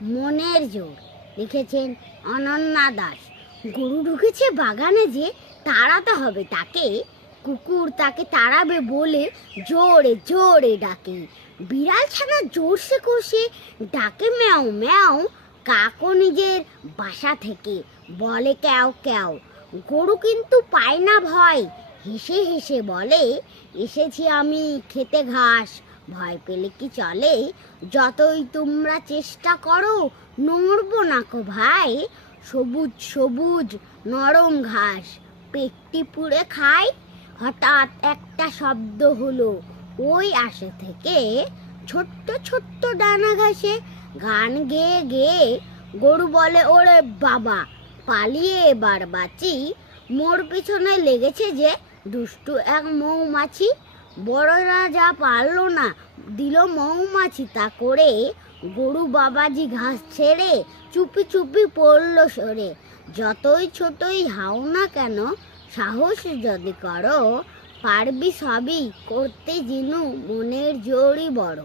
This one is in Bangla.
মনের জোর, লিখেছেন অনন্যা দাস। গরু ঢুকেছে বাগানে যে তাড়াতে হবে তাকে, কুকুর তাকে তাড়াবে বলে জোরে জোরে ডাকে। বিড়াল ছানা জোরসে কষে ডাকে ম্যাও ম্যাও, কাকও নিজের বাসা থেকে বলে ক্যাও ক্যাও। গরু কিন্তু পায় না ভয়, হেসে হেসে বলে এসেছি আমি খেতে ঘাস, ভয় পেলে কি চলে? যতই তোমরা চেষ্টা করো নড়বো না কো ভাই, সবুজ সবুজ নরম ঘাস পেটটি পুড়ে খায়। হঠাৎ একটা শব্দ হলো ওই আশে থেকে, ছোট্ট ছোট্ট ডানা ঘাসে গান গেয়ে গেয়ে গরু বলে ওরে বাবা, পালিয়ে এবার বাঁচি, মোর পিছনে লেগেছে যে দুষ্টু এক মৌমাছি। বড়রা যা পারলো না দিল মৌমাছি তা করে, গরু বাবাজি ঘাস ছেড়ে চুপি চুপি পড়লো সরে। যতই ছোটই হাও না কেন সাহস যদি করো, পারবি সবই করতে জিনু মনের জোরই বড়।